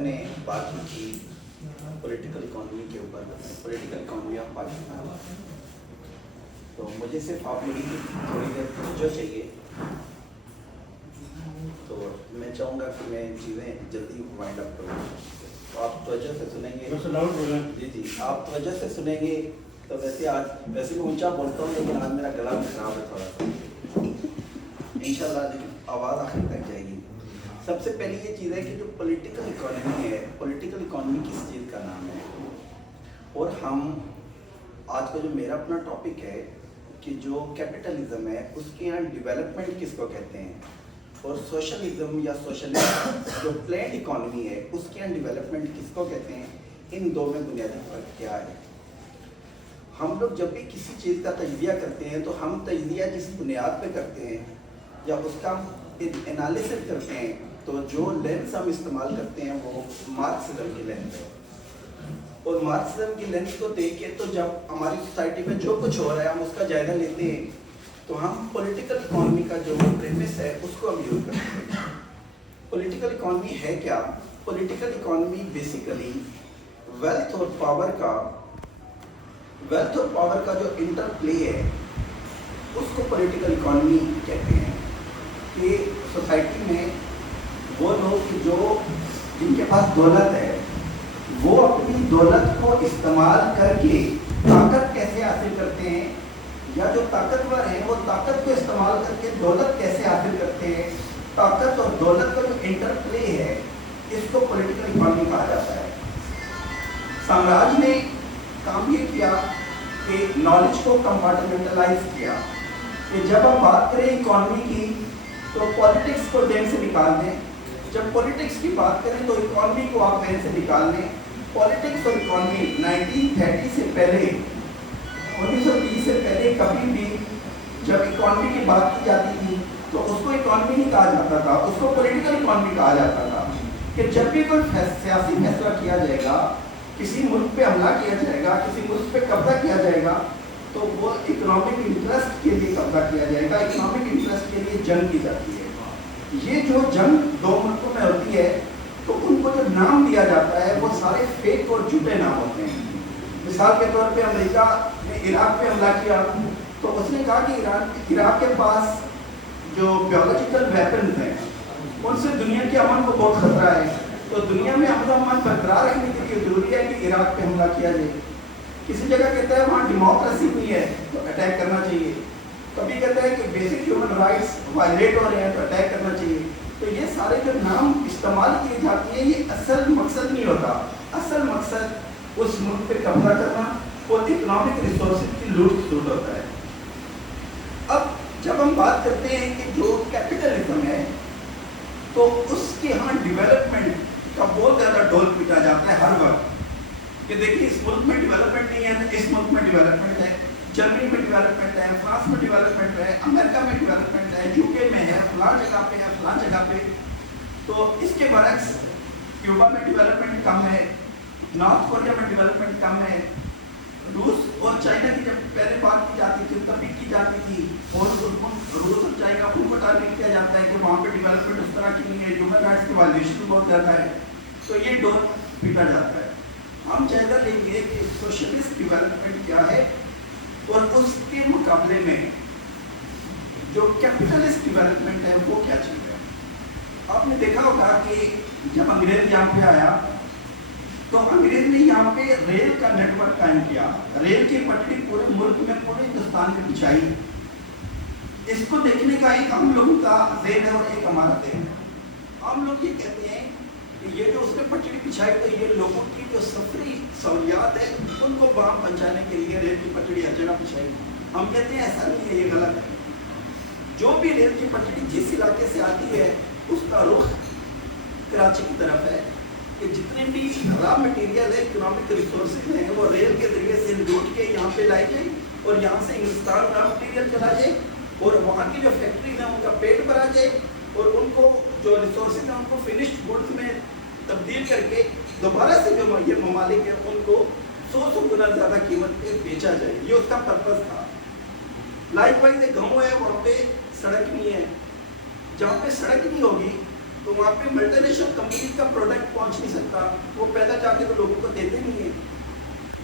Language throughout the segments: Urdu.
نے بات کی تھی پولیٹیکل اکانومی کے اوپر، پولیٹیکل اکانومی آف پاکستان، تو مجھے صرف آپ لوگوں کی تھوڑی دیر توجہ چاہیے. تو میں چاہوں گا کہ میں چیزیں جلدی وائنڈ اپ کروں. تو آپ توجہ سے سنیں گے. جی آپ توجہ سے سنیں گے. تو ویسے میں اونچا بولتا ہوں لیکن آج میرا گلا خراب ہے تھوڑا سا. انشاءاللہ لیکن آواز آخر تک جائے گی. سب سے پہلی یہ چیز ہے کہ جو پولیٹیکل اکانومی ہے، پولیٹیکل اکانومی کس چیز کا نام ہے، اور ہم آج کا جو میرا اپنا ٹاپک ہے کہ جو کیپٹلزم ہے اس کے یہاں ڈیولپمنٹ کس کو کہتے ہیں، اور سوشلزم یا سوشلزم جو پلینڈ اکانومی ہے اس کے یہاں ڈیولپمنٹ کس کو کہتے ہیں. ان دو میں بنیادی فرق کیا ہے. ہم لوگ جب بھی کسی چیز کا تجزیہ کرتے ہیں تو ہم تجزیہ جس بنیاد پہ کرتے ہیں یا اس کا انالیسس کرتے ہیں، تو جو لینس ہم استعمال کرتے ہیں وہ مارکسزم کی لینس ہے. اور مارکسزم کی لینس کو دیکھ کے تو جب ہماری سوسائٹی میں جو کچھ ہو رہا ہے ہم اس کا جائزہ لیتے ہیں، تو ہم پولیٹیکل اکانومی کا جو پریمس ہے اس کو ہم یوز کرتے ہیں. پولیٹیکل اکانومی ہے کیا؟ پولیٹیکل اکانومی بیسیکلی ویلتھ اور پاور کا جو انٹر پلے ہے اس کو پولیٹیکل اکانومی کہتے ہیں. کہ سوسائٹی میں وہ لوگ جو جن کے پاس دولت ہے وہ اپنی دولت کو استعمال کر کے طاقت کیسے حاصل کرتے ہیں، یا جو طاقتور ہیں وہ طاقت کو استعمال کر کے دولت کیسے حاصل کرتے ہیں. طاقت اور دولت کا جو انٹر پلے ہے اس کو پولیٹیکل اکانومی کہا جاتا ہے. سامراج نے کام یہ کیا کہ نالج کو کمپارٹمنٹلائز کیا کہ جب ہم بات کریں اکانومی کی تو پولیٹکس کو ذہن سے نکال دیں. جب پولیٹکس کی بات کریں تو اکانومی کو آپ ذہن سے نکال دیں. پولیٹکس اور اکانومی 1930 سے پہلے، 1930 سے پہلے کبھی بھی جب اکانومی کی بات کی جاتی تھی تو اس کو اکانومی نہیں کہا جاتا تھا، اس کو پولیٹیکل اکانومی کہا جاتا تھا. کہ جب بھی کوئی سیاسی فیصلہ کیا جائے گا، کسی ملک پہ حملہ کیا جائے گا، کسی ملک پہ قبضہ کیا جائے گا، تو وہ اکنامک انٹرسٹ کے لیے قبضہ کیا جائے گا، اکنامک انٹرسٹ کے لیے جنگ کی جاتی ہے. یہ جو جنگ دو ملکوں میں ہوتی ہے تو ان کو جو نام دیا جاتا ہے وہ سارے فیک اور جھوٹے نام ہوتے ہیں. مثال کے طور پہ امریکہ نے عراق پہ حملہ کیا تو اس نے کہا کہ عراق کے پاس جو بیولوجیکل ویپنز ہیں ان سے دنیا کے امن کو بہت خطرہ ہے، تو دنیا میں امن و امان برقرار رکھنے کے لیے ضروری ہے کہ عراق پہ حملہ کیا جائے. کسی جگہ کہتا ہے وہاں ڈیموکریسی ہوئی ہے تو اٹیک کرنا چاہیے. کبھی کہتا ہے کہ بیسک ہیومن رائٹس وائلیٹ ہو رہے ہیں تو اٹیک کرنا چاہیے. تو یہ سارے جو نام استعمال کیے جاتے ہیں یہ اصل مقصد نہیں ہوتا. اصل مقصد اس ملک پہ قبضہ کرنا اور اکنامک ریسورسز کی لوٹ ہوتا ہے. اب جب ہم بات کرتے ہیں کہ جو کیپٹلزم ہے تو اس کے ہاں ڈیولپمنٹ کا بہت زیادہ ڈول پیٹا جاتا ہے ہر وقت کہ دیکھیے اس ملک میں ڈیولپمنٹ نہیں ہے تو اس ملک میں ڈیولپمنٹ ہے، جرمنی میں ڈیولپمنٹ ہے، فرانس میں ڈیولپمنٹ ہے، امریکہ میں ڈیولپمنٹ ہے، یو کے میں ہے، فلاں جگہ پہ ہے، فلاں جگہ پہ. تو اس کے برعکس کیوبا میں ڈیولپمنٹ کم ہے، نارتھ کوریا میں ڈیولپمنٹ کم ہے. روس اور چائنا کی جب پہلے بات کی جاتی تھی تبھی کی جاتی تھی، اور روس اور چائنا ان کو ٹارگیٹ کیا جاتا ہے کہ وہاں پہ ڈیولپمنٹ اس طرح کی نہیں ہے، ہیومن رائٹس کی وائلیشن بہت زیادہ ہے. تو یہ ڈور پیٹا جاتا ہے. ہم جائزہ لیں گے کہ سوشلسٹ ڈیولپمنٹ کیا ہے اور اس کے مقابلے میں جو کیپٹلسٹ ڈیولپمنٹ ہے وہ کیا چیز ہے. آپ نے دیکھا ہوگا کہ جب انگریز یہاں پہ آیا تو انگریز نے یہاں پہ ریل کا نیٹ ورک قائم کیا، ریل کی پٹری پورے ملک میں پورے ہندوستان میں بچھائی. اس کو دیکھنے کا ایک ہم لوگوں کا ذہن ہے اور ایک ہمارا ذہن ہے. ہم لوگ یہ کہتے ہیں کہ یہ جو اس نے پٹری بچھائی تو یہ لوگوں کی جو سفری سہولیات ہے ان کو وہاں پہنچانے کے لیے ریل کی پٹڑی ہر جگہ بچھائی. ہم کہتے ہیں ایسا نہیں ہے، یہ غلط ہے. جو بھی ریل کی پٹڑی جس علاقے سے آتی ہے اس کا رخ کراچی کی طرف ہے کہ جتنے بھی را مٹیریل ہے، اکنامک ریسورسز ہیں، وہ ریل کے ذریعے سے لوٹ کے یہاں پہ لائی جائے اور یہاں سے ہندوستان را مٹیریل چلا جائے اور وہاں کی جو فیکٹریز ہیں ان کا پیٹ بھرا جائے اور ان کو جو ریسورسز ہیں ان کو فنشڈ گڈس میں تبدیل کر کے دوبارہ سے جو یہ ممالک ہیں ان کو 100 گنا زیادہ قیمت پہ بیچا جائے. یہ اس کا پرپز تھا. لائک وائز ایک گاؤں ہے وہاں پہ سڑک نہیں ہے. جہاں پہ سڑک نہیں ہوگی تو وہاں پہ ملٹی نیشنل کمپنی کا پروڈکٹ پہنچ نہیں سکتا، وہ پہلے جا کے تو لوگوں کو دیتے نہیں ہیں،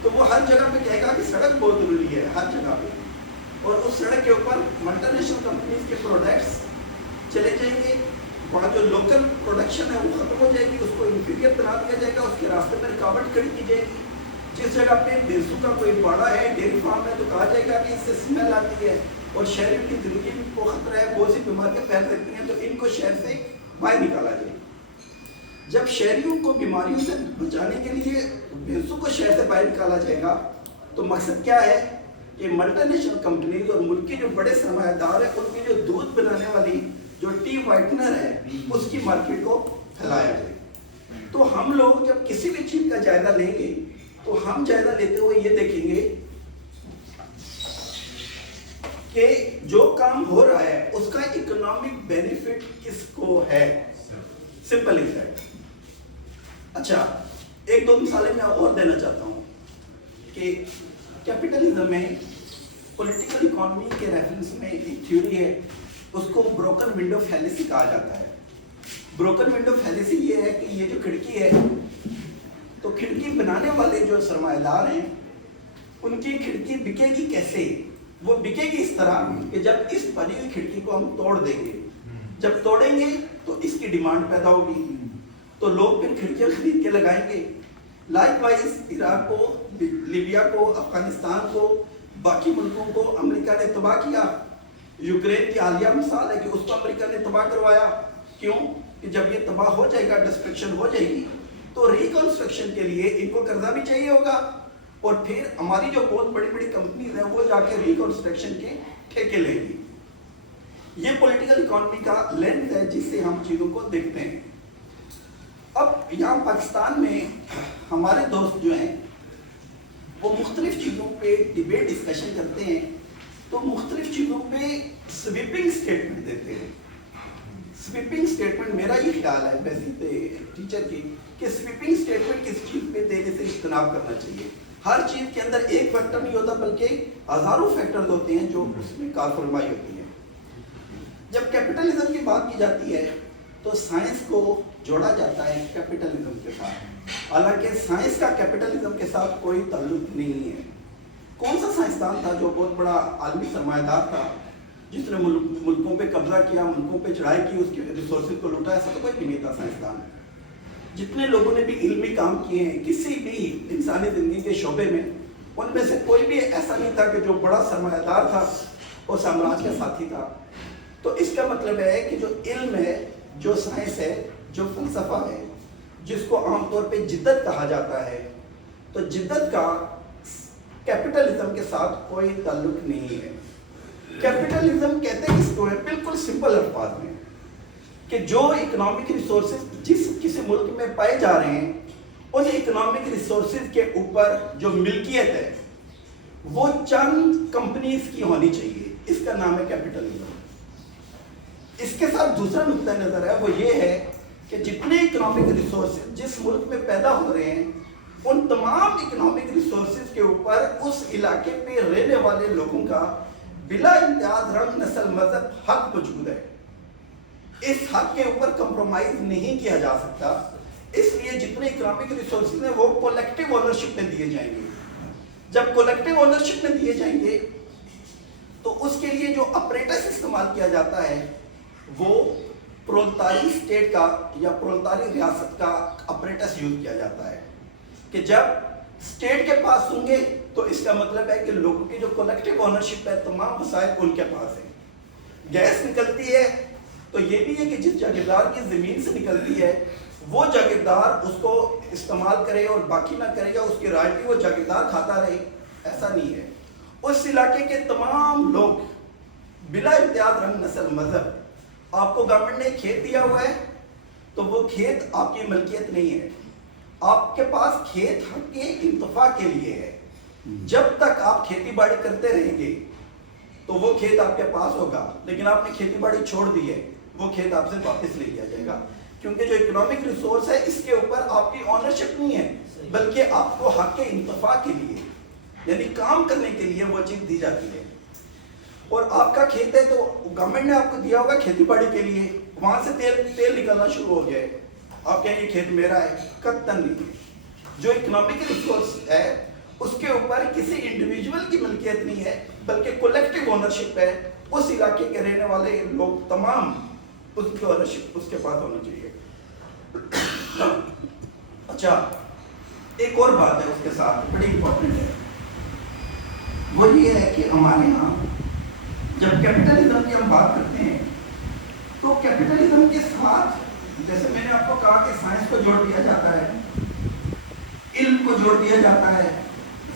تو وہ ہر جگہ پہ کہے گا کہ سڑک بہت ضروری ہے ہر جگہ پہ، اور اس سڑک کے اوپر ملٹی نیشنل کمپنیز کے پروڈکٹس چلے جائیں گے، وہاں جو لوکل پروڈکشن ہے وہ ختم ہو جائے گی، اس کو انفیریئر بنا دیا جائے گا، اس کے راستے میں رکاوٹ کھڑی کی جائے گی۔ جس جگہ پہ بھینسوں کا کوئی باڑا ہے، ڈیری فارم ہے، تو کہا جائے گا کہ اس سے اسمیل آتی ہے اور شہریوں کی زندگی کو خطرہ ہے، بہت سی بیماریاں پھیل سکتی ہیں، تو ان کو شہر سے باہر نکالا جائے۔ جب شہریوں کو بیماریوں سے بچانے کے لیے بھینسوں کو شہر سے باہر نکالا جائے گا، تو مقصد کیا ہے کہ ملٹی نیشنل کمپنیز اور ملک کے جو بڑے سرمایہ دار ہیں، ان کی جو دودھ بنانے والی جو ٹی وائٹنر ہے، اس کی مارکیٹ کو پھیلایا جائے۔ تو ہم لوگ جب کسی بھی چیز کا جائزہ لیں گے تو ہم جائزہ لیتے ہوئے یہ دیکھیں گے کہ جو کام ہو رہا ہے اس کا اکنامک بینیفٹ کس کو ہے، سمپل از دیٹ۔ اچھا، ایک دو مثالیں میں اور دینا چاہتا ہوں کہ کیپٹلزم میں پولیٹیکل اکانومی کے ریفرنس میں ایک تھیوری ہے، اس کو بروکن ونڈو فیلیسی کہا جاتا ہے۔ بروکن ونڈو فیلیسی یہ ہے کہ یہ جو کھڑکی ہے، تو کھڑکی بنانے والے جو سرمایہ دار ہیں ان کی کھڑکی بکے گی کیسے؟ وہ بکے گی اس طرح کہ جب اس بنی ہوئی کھڑکی کو ہم توڑ دیں گے، جب توڑیں گے تو اس کی ڈیمانڈ پیدا ہوگی، تو لوگ پھر کھڑکیاں خرید کے لگائیں گے۔ لائک وائز عراق کو، لیبیا کو، افغانستان کو، باقی ملکوں کو امریکہ نے تباہ کیا۔ یوکرین کی حالیہ مثال ہے کہ اس کو امریکہ نے تباہ کروایا۔ کیوں؟ کہ جب یہ تباہ ہو جائے گا، ڈسٹرکشن ہو جائے گی، تو ریکنسٹرکشن کے لیے ان کو قرضہ بھی چاہیے ہوگا، اور پھر ہماری جو بہت بڑی بڑی کمپنیز ہیں وہ جا کے ریکنسٹرکشن کے ٹھیکے لیں گی۔ یہ پولیٹیکل اکانومی کا لینس ہے جس سے ہم چیزوں کو دیکھتے ہیں۔ اب یہاں پاکستان میں ہمارے دوست جو ہیں وہ مختلف چیزوں پہ ڈیبیٹ ڈسکشن کرتے ہیں، تو مختلف چیزوں پہ سویپنگ سٹیٹمنٹ دیتے ہیں۔ سویپنگ سٹیٹمنٹ میرا یہ خیال ہے بیسک ٹیچر کی کہ سویپنگ سٹیٹمنٹ کس چیز پہ دینے سے اجتناب کرنا چاہیے۔ ہر چیز کے اندر ایک فیکٹر نہیں ہوتا بلکہ ہزاروں فیکٹرز ہوتے ہیں جو اس میں کار فرمائی ہوتی ہے۔ جب کیپٹلزم کی بات کی جاتی ہے تو سائنس کو جوڑا جاتا ہے کیپٹلزم کے ساتھ، حالانکہ سائنس کا کیپٹلزم کے ساتھ کوئی تعلق نہیں ہے۔ کون سا سائنسدان تھا جو بہت بڑا عالمی سرمایہ دار تھا جس نے ملکوں پہ قبضہ کیا، ملکوں پہ چڑھائی کی، اس کے ریسورسز کو لوٹا؟ ایسا تو کوئی بھی نہیں تھا سائنسدان۔ جتنے لوگوں نے بھی علمی کام کیے ہیں کسی بھی انسانی زندگی کے شعبے میں، ان میں سے کوئی بھی ایسا نہیں تھا کہ جو بڑا سرمایہ دار تھا اور سامراج کا ساتھی تھا۔ تو اس کا مطلب ہے کہ جو علم ہے، جو سائنس ہے، جو فلسفہ ہے، جس کو عام طور پہ جدت کہا جاتا ہے، تو جدت کا کیپٹلزم کے ساتھ کوئی تعلق نہیں ہے۔ کیپٹلزم کہتے ہیں کس کو ہے؟ بالکل سمپل الفاظ میں کہ جو اکنامک ریسورسز جس کسی ملک میں پائے جا رہے ہیں، ان اکنامک ریسورسز کے اوپر جو ملکیت ہے وہ چند کمپنیز کی ہونی چاہیے، اس کا نام ہے کیپٹلزم۔ اس کے ساتھ دوسرا نقطہ نظر ہے وہ یہ ہے کہ جتنے اکنامک ریسورسز جس ملک میں پیدا ہو رہے ہیں، ان تمام اکنامک ریسورسز کے اوپر اس علاقے پہ رہنے والے لوگوں کا بلا امتیاز رنگ، نسل، مذہب حق موجود ہے۔ اس حق کے اوپر کمپرومائز نہیں کیا جا سکتا، اس لیے جتنے اکنامک ریسورسز ہیں وہ کولیکٹیو اونرشپ میں دیے جائیں گے۔ جب کولیکٹیو اونرشپ میں دیے جائیں گے تو اس کے لیے جو اپریٹس استعمال کیا جاتا ہے وہ پرولتاری اسٹیٹ کا یا پرولتاری ریاست کا اپریٹس یوز کیا جاتا ہے کہ جب اسٹیٹ کے پاس ہوں گے تو اس کا مطلب ہے کہ لوگوں کی جو کولیکٹیو اونرشپ ہے، تمام وسائل ان کے پاس ہیں۔ گیس نکلتی ہے تو یہ بھی ہے کہ جس جاگیردار کی زمین سے نکلتی ہے وہ جاگیردار اس کو استعمال کرے اور باقی نہ کرے، یا اس کی رائلٹی وہ جاگیردار کھاتا رہے، ایسا نہیں ہے۔ اس علاقے کے تمام لوگ بلا امتیاز رنگ، نسل، مذہب، آپ کو گورنمنٹ نے کھیت دیا ہوا ہے تو وہ کھیت آپ کی ملکیت نہیں ہے، آپ کے پاس کھیت حق کے انتفاع کے لیے ہے۔ جب تک آپ کھیتی باڑی کرتے رہیں گے تو وہ کھیت آپ کے پاس ہوگا، لیکن آپ نے کھیتی باڑی چھوڑ دی ہے، وہ کھیت آپ سے واپس لے لیا جائے گا، کیونکہ جو اکنامک ریسورس ہے اس کے اوپر آپ کی اونرشپ نہیں ہے، بلکہ آپ کو حق کے انتفاع کے لیے، یعنی کام کرنے کے لیے وہ چیز دی جاتی ہے۔ اور آپ کا کھیت ہے تو گورنمنٹ نے آپ کو دیا ہوگا کھیتی باڑی کے لیے، وہاں سے تیل نکلنا شروع ہو گئے. آپ کہیں یہ کھیت میرا ہے، قطعاً نہیں. جو اکنامک ریسورس ہے اس کے اوپر کسی انڈیویجول کی ملکیت نہیں ہے، بلکہ کولیکٹیو اونرشپ ہے. اس علاقے کے رہنے والے لوگ تمام اس کی اونرشپ اس کے پاس ہونا چاہیے. اچھا، ایک اور بات ہے اس کے ساتھ بڑی امپورٹنٹ ہے، وہ یہ ہے کہ ہمارے یہاں جب کیپٹلزم کی ہم بات کرتے ہیں تو کیپٹلزم کے ساتھ جیسے میں نے آپ کو کہا کہ سائنس کو جوڑ دیا جاتا ہے، علم کو جوڑ دیا جاتا ہے.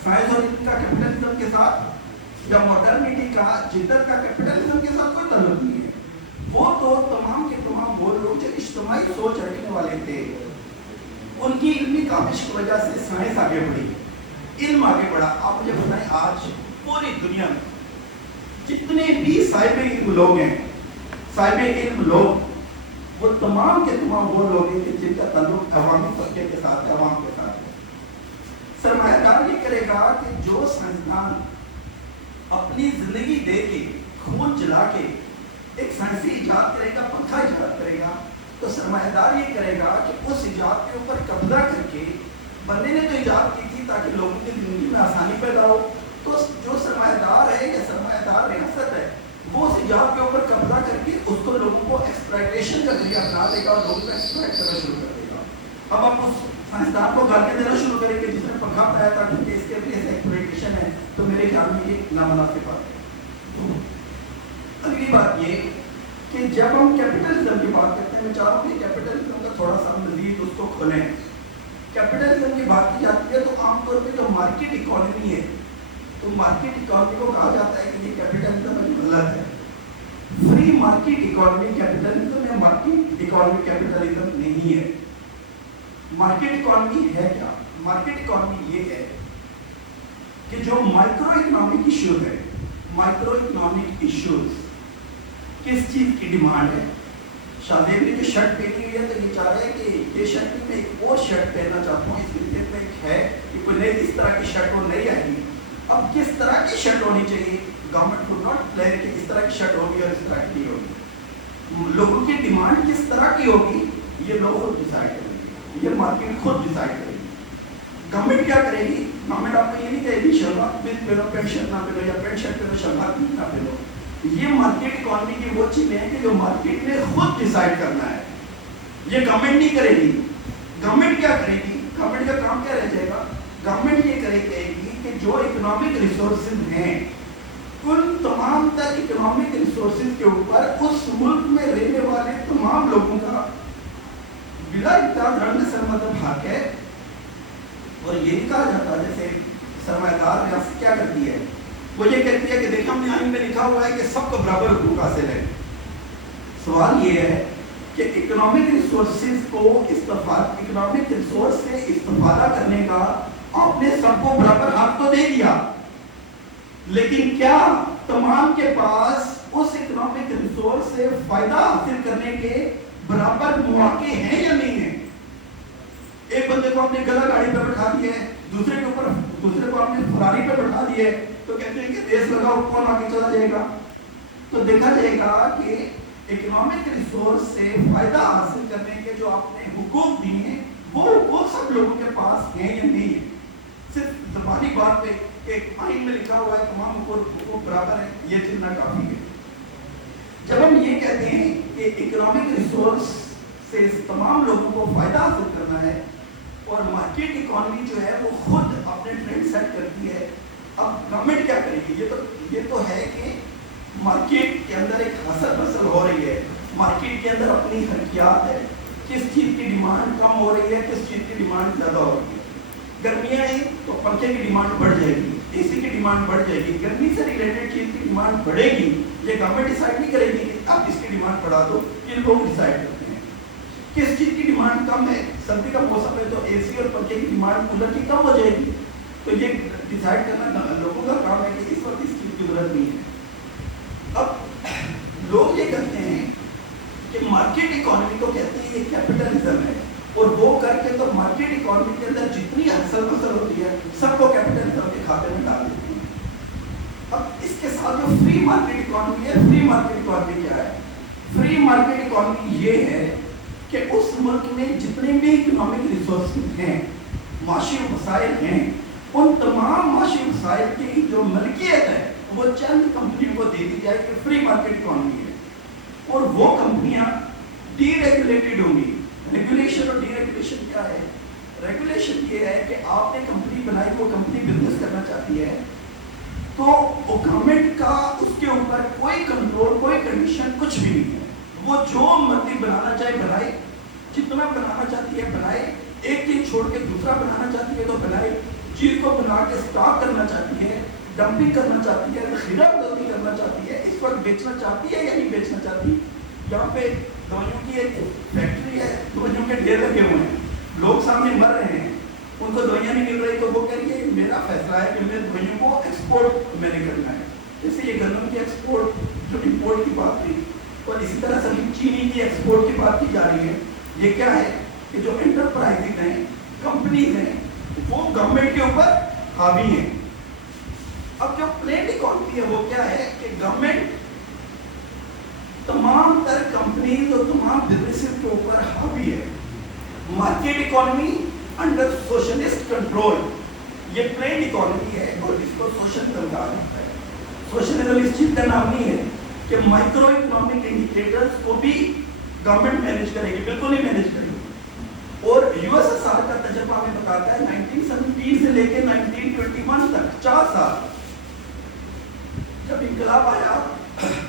سائنس اور علم کا کیپٹلزم کے ساتھ یا ماڈرنٹی کا جدت کا کیپٹلزم کے ساتھ کوئی تعلق نہیں ہے. وہ تو تمام کے تمام وہ لوگ جو اجتماعی سوچ رکھنے والے تھے، ان کی علمی کاوش کی وجہ سے سائنس آگے بڑھی، علم آگے بڑھا. آپ مجھے بتائیں آج پوری دنیا میں جتنے بھی صاحب علم لوگ ہیں، صاحب علم لوگ، وہ تمام کے تمام وہ لوگ ہیں جن کا تعلق عوامی طبقے کے ساتھ ہے، عوام کے ساتھ ہے. سرمایہ دار یہ کرے گا کہ جو سائنسدان اپنی زندگی دے کے خون جلا کے ایک سائنسی ایجاد کرے گا، پنکھا ایجاد کرے گا، تو سرمایہ دار یہ کرے گا کہ اس ایجاد کے اوپر قبضہ کر کے، بندے نے تو ایجاد کی تھی تاکہ لوگوں کی زندگی میں آسانی پیدا ہو، تو جو سرمایہ دار ہے یا سرمایہ دار ریاست ہے وہ اس ایجاد کے اوپر قبضہ کر کے اس کو لوگوں کو ایکسپلائٹیشن کا ذریعہ بنا دے گا اور لوگوں کو ایکسپلائٹ کرنا شروع کر دے گا. اب ہم اس سائنسدان کو گالیاں دینا شروع کریں گے جس نے پنکھا بنایا تھا کیونکہ اس کے لیے ایکسپلائٹیشن ہے، تو میرے خیال میں یہ نامناسب بات ہے. اگلی بات یہ کہ جب ہم کیپٹلزم کی بات کرتے ہیں، میں چاہ رہا ہوں کہ کیپٹلزم کا تھوڑا سا مزید اس کو کھولیں. کیپٹلزم کی بات کی جاتی ہے تو عام طور پہ جو مارکیٹ اکانومی ہے، تو مارکیٹ اکانومی کو کہا جاتا ہے کہ یہ کیپٹلزم غلط ہے. فری مارکیٹ اکانومی کیپٹلزم یا مارکیٹ اکانومی کیپٹلزم نہیں ہے. مارکیٹ اکانومی ہے کیا؟ مارکیٹ اکانومی یہ ہے کہ جو مائکرو اکنامک ایشوز ہے، مائکرو اکنامک ایشوز، کس چیز کی ڈیمانڈ ہے. شادیب نے جو شرٹ پہنی ہوئی ہے تو یہ چاہ رہے ہیں کہ یہ شرٹ میں ایک اور شرٹ پہننا چاہتا ہوں، اس کے میں ایک ہے کہ کوئی نئی اس طرح کی شرٹ وہ نہیں آئے گی. اب کس طرح کی شرٹ ہونی چاہیے؟ گورنمنٹ کو ناٹ پلان کہ اس طرح کی شرٹ ہوگی اور اس طرح کی نہیں ہوگی. لوگوں کی ڈیمانڈ کس طرح کی ہوگی یہ لوگ خود ڈیسائڈ کریں گے، یہ مارکیٹ خود ڈیسائڈ کرے گی. گورنمنٹ کیا کرے گی؟ گورنمنٹ آپ کو یہ نہیں کہے گی شلوار پہنو پینٹ شرٹ نہ پہنو یا پینٹ شرٹ پہنو شلوار نہ پہنو. یہ مارکیٹ اکانومی کی وہ چیزیں ہیں کہ جو مارکیٹ نے خود ڈیسائڈ کرنا ہے، یہ گورنمنٹ نہیں کرے گی. گورنمنٹ کیا کرے گی؟ گورنمنٹ کا کام کیا رہ جائے گا؟ گورنمنٹ یہ کہے گی کہ جو اکنامک ریسورسز ہیں ان تمام تر اکنامک ریسورسز کے اوپر اس ملک میں رہنے والے تمام لوگوں کا بلا اختیار رنگ سر مطلب حق ہے. اور یہ نہیں کہا جاتا جیسے سرمایہ دار ریاست کیا کرتی ہے، وہ یہ کہتی ہے کہ دیکھیں ہم نے آئین میں لکھا ہوا ہے کہ سب کو برابر حقوق حاصل ہے. سوال یہ ہے کہ اکنامک ریسورسز کو اکنامک ریسورس سے استفادہ کرنے کا آپ نے سب کو برابر حق تو دے دیا، لیکن کیا تمام کے پاس اس اکنامک ریسورس سے فائدہ حاصل کرنے کے برابر مواقع ہیں یا نہیں ہیں؟ ایک بندے کو آپ نے گلا گاڑی پہ بٹھا دیا ہے، دوسرے کو آپ نے فراری پہ بٹھا دیا ہے، تو کہتے ہیں کہ ریس لگاؤ کون آگے چلا جائے گا. تو دیکھا جائے گا کہ اکنامک ریسورس سے فائدہ حاصل کرنے کے جو آپ نے حقوق دیے ہیں وہ حقوق سب لوگوں کے پاس ہیں یا نہیں ہیں. صرف زبانی بات پہ کہ آئین میں لکھا ہوا ہے تمام حقوق برابر ہیں، یہ چیز نہ کافی ہے. جب ہم یہ کہتے ہیں کہ اکنامک ریسورس سے تمام لوگوں کو فائدہ حاصل کرنا ہے اور مارکیٹ اکانومی جو ہے وہ خود اپنے ٹرینڈ سیٹ کرتی ہے، اب گورنمنٹ کیا کرے گی؟ یہ تو ہے کہ مارکیٹ کے اندر ایک حسد بسل ہو رہی ہے، مارکیٹ کے اندر اپنی حرکیات ہے، کس چیز کی ڈیمانڈ کم ہو رہی ہے، کس چیز کی ڈیمانڈ زیادہ ہو رہی ہے. گرمیاں ہیں تو پنکھے کی ڈیمانڈ بڑھ جائے گی، اے سی کی ڈیمانڈ بڑھ جائے گی، گرمی سے ریلیٹڈ چیز کی ڈیمانڈ بڑھے گی. یہ گورنمنٹ ڈیسائیڈ نہیں کرے گی کہ آپ اس کی ڈیمانڈ بڑھا دو، یہ لوگ ڈیسائیڈ کرتے ہیں. کس چیز کی ڈیمانڈ کم ہے؟ سردی کا موسم ہے تو اے سی اور پنکھے کی ڈیمانڈ کولر کی کم ہو جائے گی. تو یہ ڈیسائیڈ کرنا لوگوں کا کام ہے کہ اس وقت اس چیز کی ضرورت نہیں ہے. اب لوگ یہ کہتے ہیں کہ مارکیٹ اکانومی کو کہتے ہیں یہ کیپٹلزم ہے، اور وہ کر کے تو مارکیٹ اکانومی کے اندر جتنی حاصل بسل ہوتی ہے سب کو کیپٹلزم کے کھاتے میں ڈال دیتی ہیں. اب اس کے ساتھ جو فری مارکیٹ اکانومی ہے، فری مارکیٹ اکانومی کیا ہے؟ فری مارکیٹ اکانومی یہ ہے کہ اس ملک میں جتنے بھی اکنامک ریسورسز ہیں، معاشی مسائل ہیں، ان تمام معاشی مسائل کی جو ملکیت ہے وہ چند کمپنیوں کو دے دی جائے کہ فری مارکیٹ اکانومی ہے، اور وہ کمپنیاں ڈی ریگولیٹڈ ہوں گی۔ ریگولیشن اور ڈی ریگولیشن کیا ہے؟ ریگولیشن یہ ہے کہ آپ نے کمپنی بنائی، وہ کمپنی بزنس کرنا چاہتی ہے، تو گورنمنٹ کا اس کے اوپر کوئی کنٹرول، کوئی کنڈیشن کچھ بھی نہیں ہے، وہ جو مرضی بنانا چاہے بنائے، جتنا بنانا چاہتی ہے بنائے، ایک دن چھوڑ کے دوسرا بنانا چاہتی ہے تو بنائے، چیز کو بنا کے اسٹاک کرنا چاہتی ہے، ڈمپنگ کرنا چاہتی ہے، ذخیرہ گردی کرنا چاہتی ہے، اس وقت بیچنا چاہتی ہے یا نہیں بیچنا چاہتی۔ یہاں پہ دوائیوں کی ایک فیکٹری ہے، دوائیوں کے ڈھیر لگے ہوئے ہیں، لوگ سامنے مر رہے ہیں، ان کو دوائیاں نہیں مل رہی، تو وہ کہہ رہی ہے میرا فیصلہ ہے کہ میں دوائیوں کو ایکسپورٹ میں نے کرنا ہے۔ جیسے یہ گندم کی ایکسپورٹ جو امپورٹ کی بات تھی، اور اسی طرح سے چینی کی ایکسپورٹ کی بات کی جا رہی ہے۔ یہ کیا ہے کہ جو انٹرپرائز ہیں، کمپنیز ہیں، وہ گورنمنٹ کے اوپر حاوی ہیں۔ اب جو پلین اکانومی ہے وہ کیا ہے کہ گورنمنٹ تمام تر کمپنیز اور تمام بزنسز کے اوپر حاوی ہے۔ Market economy under socialist control, یہ پلین اکانومی ہے اور اس کو سوشل کہا جاتا ہے۔ سوشلزم اس چیز کا نام نہیں ہے کہ مائکرو اکنامک انڈیکیٹرز کو بھی گورنمنٹ مینیج کرے گی، بالکل نہیں مینیج کرے گی۔ اور یو ایس ایس آر کا تجربہ ہمیں بتاتا ہے 1917 سے لے کے 1921 تک 4 سال جب انقلاب آیا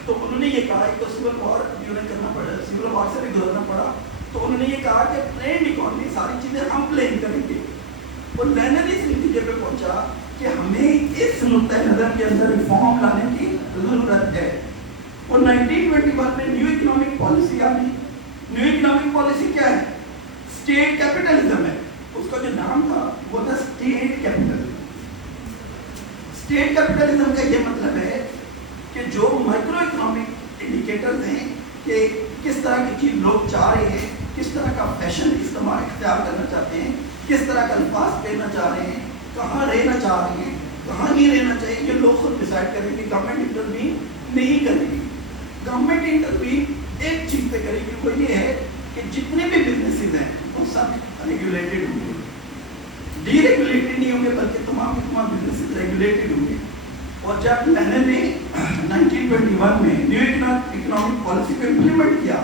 تو انہوں نے یہ کہا کہ سول وار کرنا پڑا، سول وار سے بھی گزرنا پڑا، تو انہوں نے یہ کہا کہ پلین اکانومی ساری چیزیں ہم پلین کریں گے، اور لینن اس نتیجے پہ پہنچا کہ ہمیں اس نقطۂ نظر کے اندر ریفارم لانے کی ضرورت ہے۔ اور 1921 میں نیو اکنامک پالیسی آ گئی۔ نیو اکنامک پالیسی کیا ہے؟ اسٹیٹ کیپٹلزم ہے، اس کا جو نام تھا وہ تھا اسٹیٹ کیپٹلزم۔ اسٹیٹ کیپٹلزم کا یہ مطلب ہے کہ جو مائکرو اکنامک انڈیکیٹرز ہیں کہ کس طرح کی چیز لوگ چاہ رہے ہیں، کس طرح کا فیشن استعمال اختیار کرنا چاہتے ہیں، کس طرح کا الفاظ پہننا چاہ رہے ہیں، کہاں رہنا چاہ رہے ہیں، کہاں نہیں رہنا چاہیے، یہ لوگ خود ڈیسائیڈ کریں گے، گورنمنٹ انٹروین نہیں کرے گی۔ گورنمنٹ انٹروین ایک چیز پہ کرے گی، وہ یہ ہے کہ جتنے بھی بزنسز ہیں وہ سب ریگولیٹڈ ہوں گے، ڈی ریگولیٹڈ نہیں ہوں گے بلکہ تمام کے تمام بزنسز ریگولیٹڈ ہوں گے۔ اور جب لینن نے 1921 میں نیو اکنامک پالیسی کو امپلیمنٹ کیا،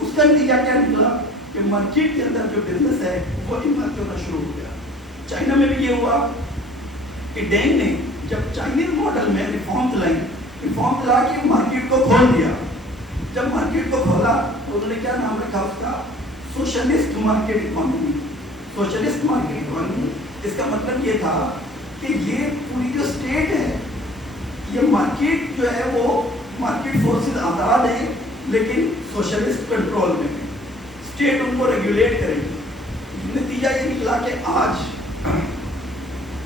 اس کا نتیجہ کیا نکلا کہ مارکیٹ کے اندر جو بزنس ہے وہ انحصار ہونا شروع ہو گیا۔ چائنا میں بھی یہ ہوا کہ ڈینگ نے جب چائنیز ماڈل میں ریفارم لا کے مارکیٹ کو کھول دیا۔ جب مارکیٹ کو کھولا تو انہوں نے کیا نام رکھا اس کا؟ Socialist market economy. Socialist market economy, اس کا مطلب یہ تھا کہ یہ پوری جو اسٹیٹ ہے، یہ مارکیٹ جو ہے وہ مارکیٹ فورسز آزاد ہیں لیکن سوشلسٹ کنٹرول میں ہے، اسٹیٹ ان کو ریگولیٹ کرے گی۔ نتیجہ یہ نکلا کہ آج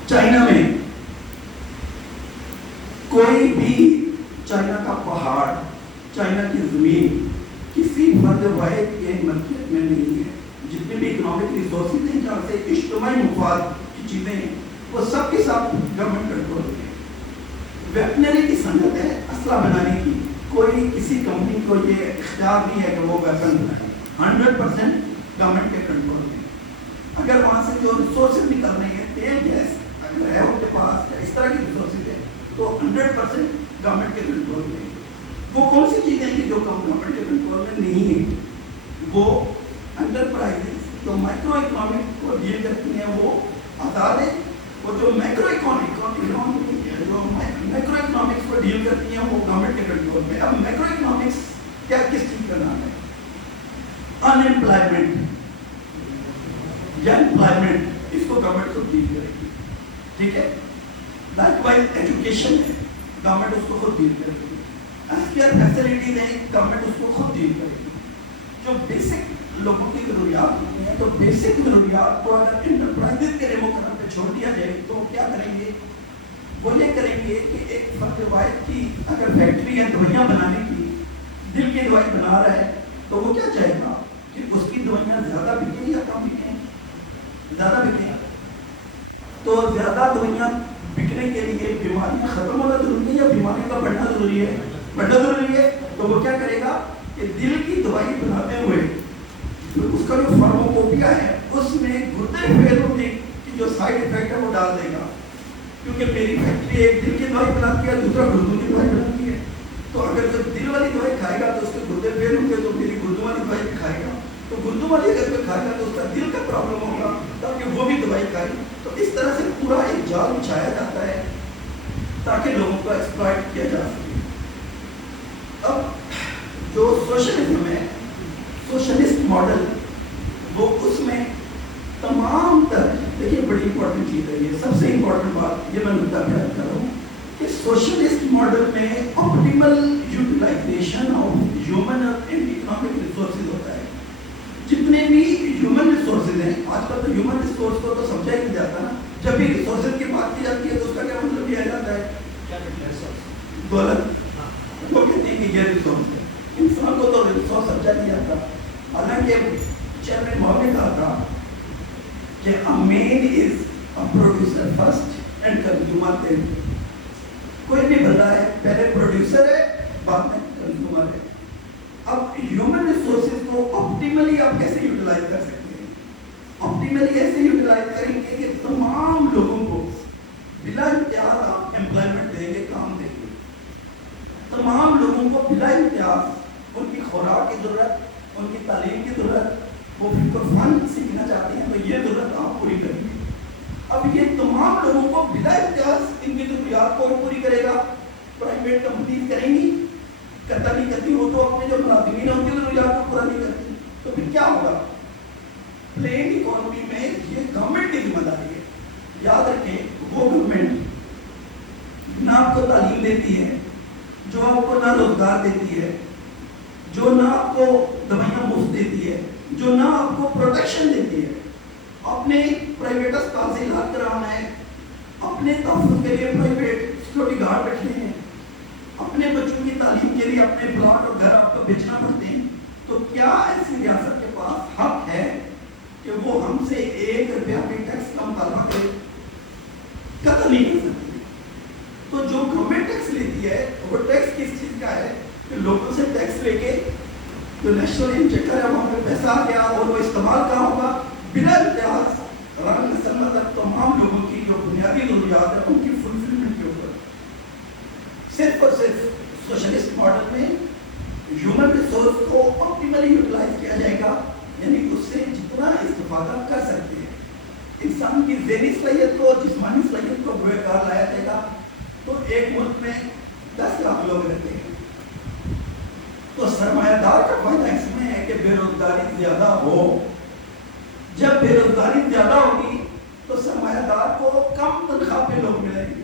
چائنا میں کوئی بھی چائنا کا پہاڑ، چائنا کی زمین کسی فرد واحد کے ملکیت میں نہیں ہے۔ جتنے بھی اکنامک ریسورسز ہیں جہاں سے اجتماعی مفاد کی چیزیں ہیں وہ سب کے ساتھ گورنمنٹ کنٹرول میں ہے۔ ویپنری کی صنعت ہے، اسلحہ بنانے کی، کوئی کسی کمپنی کو یہ اختیار نہیں ہے کہ وہ ویپن بنائے، 100% گورنمنٹ کے کنٹرول میں۔ اگر وہاں سے جو ریسورسز نکل رہے ہیں، تیل گیس اگر ہے ان کے پاس اس طرح کی ریسورسز ہے تو 100% گورنمنٹ کے کنٹرول میں۔ وہ کون سی چیزیں ہیں جو گورنمنٹ کے کنٹرول میں نہیں ہیں؟ وہ انٹرپرائز جو مائکرو اکنامک کو ڈیل کرتی ہیں وہ آزاد ہے، اور جو میکرو اکنامکس کو ڈیل کرتی ہیں وہ گورنمنٹ کے کنٹرول میں۔ اب میکرو اکنامکس کیا کس چیز کا نام ہے؟ ان امپلائمنٹ یا امپلائمنٹ، اس کو گورنمنٹ کو ڈیل کرے گی، ٹھیک ہے۔ لائک وائز ایجوکیشن ہے، گورنمنٹ اس کو خود ڈیل کرے گی۔ ہیلتھ کیئر فیسلٹیز ہیں، گورنمنٹ اس کو خود ڈیل کرے گی۔ جو بیسک لوگوں کی ضروریات ہوتی ہیں، تو بیسک ضروریات کو اگر انٹرپرائز کے ریمو کرنے پہ چھوڑ دیا جائے تو کیا کریں گے؟ وہ یہ کریں گے کہ ایک فرد واحد کی اگر فیکٹری ہے دوائیاں بنانے کی، دل کی دوائی بنا رہا ہے تو وہ کیا چاہے گا کہ اس کی دوائیاں زیادہ بکیں یا کم بکیں؟ زیادہ بکیں۔ تو زیادہ دوائیاں بکنے کے لیے بیماریاں ختم ہونا ضروری ہے یا بیماریوں کا بڑھنا ضروری ہے؟ بڑھنا ضروری ہے۔ تو وہ کیا کرے گا کہ دل کی دوائی بناتے ہوئے اس کا جو فارماکوپیا ہے اس میں گردے فیل ہونے کی جو سائڈ افیکٹ ہے وہ ڈال دے گا، کیونکہ میری فیکٹری ایک دل کی دوائی بناتی ہے، دوسرا گردوں کی دوائی بناتی ہے، تو اگر جو دل والی دوائی کھائے گا تو اس کے گردے فیل ہوں گے، تو میری گردوں والی دوائی بھی کھائے گا، تو گردوں والی اگر کوئی کھائے گا تو اس کا دل کا پرابلم ہوگا تاکہ وہ بھی دوائی کھائے. تو اس طرح سے پورا ایک جال بچھایا جاتا ہے تاکہ لوگوں کو ایکسپلائٹ کیا جا سکے. اب جو سوشلزم ہے، سوشلسٹ ماڈل، وہ اس میں تمام تر، دیکھیے بڑی امپورٹنٹ چیز ہے، یہ سب سے امپورٹنٹ بات یہ میں نقطہ بیان کر رہا ہوں کہ سوشلسٹ ماڈل میں optimal utilisation of human and economic resources ہوتا ہے. جتنے بھی ہیومن ریسورسز ہیں، آج کل تو ہیومن ریسورس کو تو سمجھا ہی نہیں جاتا نا، جب بھی ریسورسز کی بات کی جاتی ہے تو اس کا کیا مطلب لیا جاتا ہے؟ دولت. وہ کہتے ہیں کہ یہ ریسورس ہے، انسان کو تو ریسورس سمجھا نہیں جاتا. حالانکہ چیئرمین ماؤ نے کہا تھا کہ a man is a producer first and consumer then. کوئی بھی بندہ ہے پہلے پروڈیوسر ہے بعد میں کنزیومر ہے. اب ہیومن ریسورسز کو آپٹیملی آپ کیسے یوٹیلائز کر سکتے ہیں؟ آپٹیملی ایسے یوٹیلائز کریں گے کہ تمام لوگوں کو بلا امتیاز آپ امپلائمنٹ دیں گے، کام دیں گے. تمام لوگوں کو بلا امتیاز ان کی خوراک کی ضرورت، ان کی تعلیم کی ضرورت، وہ فن سیکھنا چاہتے ہیں تو یہ ضرورت آپ پوری کریں گے. اب یہ تمام لوگوں کو بلا امتیاز ان کی ضروریات کو پوری کرے گا. پرائیویٹ کمپنیز کریں گی، کرتا نہیں کرتی، وہ تو اپنے جو ملازمین ہیں ان کی ضروریات کو پورا نہیں کرتی. تو پھر کیا ہوگا؟ پلین اکانومی میں یہ گورنمنٹ کی ذمہ داری ہے. یاد رکھیں وہ گورنمنٹ نہ آپ کو تعلیم دیتی ہے، جو آپ کو نہ روزگار دیتی ہے، جو نہ آپ کو دوائیاں مفت دیتی ہے، جو نہ آپ کو پروٹیکشن دیتی ہے. اپنے پرائیویٹ اسپتال سے علاج کرانا ہے، اپنے تحفظ کے لیے پرائیویٹ سیکورٹی گارڈ رکھنے ہیں، اپنے بچوں کی تعلیم کے لیے اپنے پلاٹ اور گھر آپ کو بیچنا پڑتے ہیں. تو کیا ایسی ریاست کے پاس حق ہے کہ وہ ہم سے 1 روپیہ بھی ٹیکس کا مطالبہ کرے؟ قتل نہیں کر سکتی. تو جو گورنمنٹ ٹیکس لیتی ہے وہ ٹیکس کس چیز کا ہے؟ کہ لوگوں سے ٹیکس لے کے جو نیشنل انجیکٹر ہے وہاں پہ پیسہ آ گیا اور وہ استعمال کہاں ہوگا؟ بلا امتیاز رنگ نسل تک تمام لوگوں کی جو بنیادی ضروریات ہے ان کی فلفلمنٹ کے اوپر. صرف اور صرف سوشلسٹ ماڈل میں ہیومن ریسورس کو آپٹیملی یوٹیلائز کیا جائے گا، یعنی اس سے جتنا استفادہ کر سکتے ہیں. انسان کی ذہنی صلاحیت کو، جسمانی صلاحیت کو بروئے کار لایا جائے گا. تو ایک ملک میں 10 لاکھ لوگ رہتے ہیں، تو سرمایہ دار کا فائدہ اس میں ہے کہ بے روزگاری زیادہ ہو. جب بے روزگاری زیادہ ہوگی تو سرمایہ دار کو کم تنخواہ پہ لوگ ملیں گے،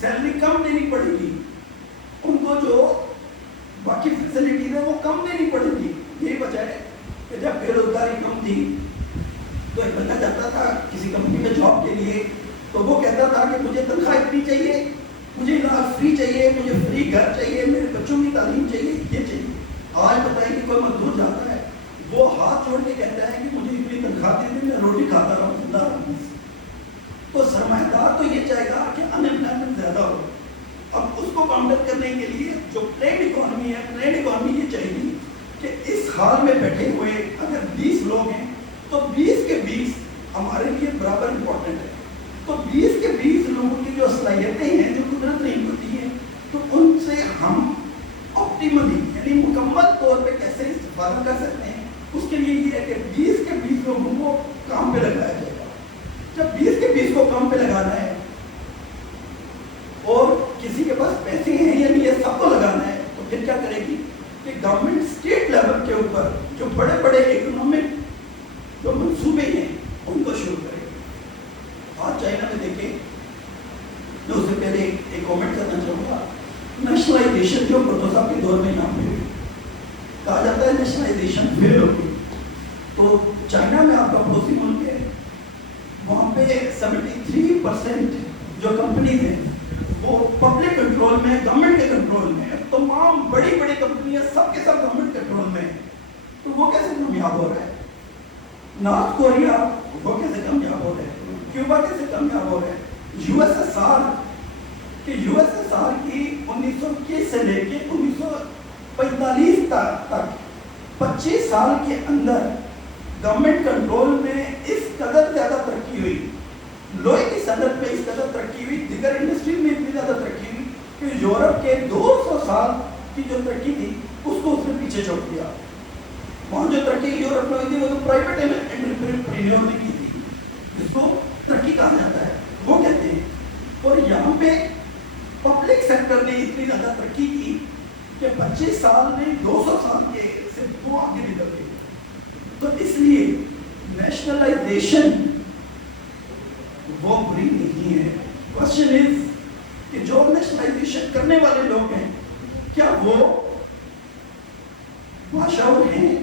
سیلری کم دینی پڑے گی، ان کو جو باقی فیسلٹیز ہیں وہ کم دینی پڑے گی. یہی وجہ ہے کہ جب بے روزگاری کم تھی تو ایک بندہ جاتا تھا کسی کمپنی میں جاب کے لیے تو وہ کہتا تھا کہ مجھے تنخواہ اتنی چاہیے، مجھے علاج فری چاہیے، مجھے فری گھر چاہیے، میرے بچوں کی تعلیم چاہیے، یہ چاہیے. آج بتائیں کہ کوئی مزدور جاتا ہے وہ ہاتھ چھوڑ کے کہتا ہے کہ مجھے اتنی تنخواہ دے دیں، میں روٹی کھاتا رہوں زندہ رہوں. تو سرمایہ دار تو یہ چاہے گا کہ ان امپلائمنٹ زیادہ ہو. اب اس کو کاؤنٹر کرنے کے لیے جو پلین اکانومی ہے، پلین اکانومی یہ چاہے گی کہ اس حال میں بیٹھے ہوئے اگر 20 لوگ ہیں تو 20 کے 20 ہمارے لیے برابر امپورٹنٹ ہے. تو 20 کے 20 لوگوں کی جو صلاحیتیں ہیں جو قدرت نے ان کو دی ہیں، تو ان سے ہم آپٹیملی یعنی مکمل طور پہ کیسے استفادہ کر سکتے ہیں، اس کے لیے یہ ہے کہ 20 کے 20 لوگوں کو کام پہ لگایا جائے گا. جب 20 کے 20 کو کام پہ لگانا ہے اور کسی کے پاس پیسے ہیں یا نہیں، یہ سب کو لگانا ہے، تو پھر کیا کرے گی کہ گورنمنٹ اسٹیٹ لیول کے اوپر جو بڑے بڑے اکنامک جو منصوبے ہیں ان کو شروع کرے گی. آج چائنا میں دیکھیں، میں اس سے پہلے ایک کامنٹ کرنا چاہوں گا. نیشنلائزیشن جو بھٹو صاحب کے دور میں یہاں پہ کہا جاتا ہے نیشنلائزیشن فیل ہوگی، تو چائنا میں آپ کا پڑوسی ملک ہے، وہاں پہ 73% جو کمپنیز ہیں وہ پبلک کنٹرول میں، گورنمنٹ کے کنٹرول میں. تمام بڑی بڑی کمپنیاں سب کے سب گورنمنٹ کنٹرول میں. تو وہ کیسے کامیاب ہو رہا ہے؟ نارتھ کوریا وہ کیسے کامیاب ہو رہا ہے؟ کیوبا کیسے کامیاب ہو رہا ہے؟ USSR کی 1921 سے لے کے 45 تک 25 سال کے اندر گورنمنٹ کنٹرول میں اس قدر زیادہ ترقی ہوئی، لوہے کی صنعت میں اس قدر ترقی ہوئی، دیگر انڈسٹری میں اتنی زیادہ ترقی ہوئی کہ یورپ کے 200 سال کی جو ترقی تھی اس کو اس نے پیچھے چھوڑ دیا. وہاں جو ترقی یورپ میں ہوئی تھی وہ تو پرائیویٹ انٹرپرینیور نے کی تھی، جس کو ترقی کہا جاتا ہے وہ کہتے ہیں. اور یہاں پہ پبلک سیکٹر نے اتنی زیادہ ترقی کی کہ 25 سال میں 200 سال کے سے وہ آگے نکل گئے. تو اس لیے نیشنلائزیشن وہ بری نہیں ہے. کوشچن از کہ جو نیشنلائزیشن کرنے والے لوگ ہیں کیا وہ باشعور ہیں،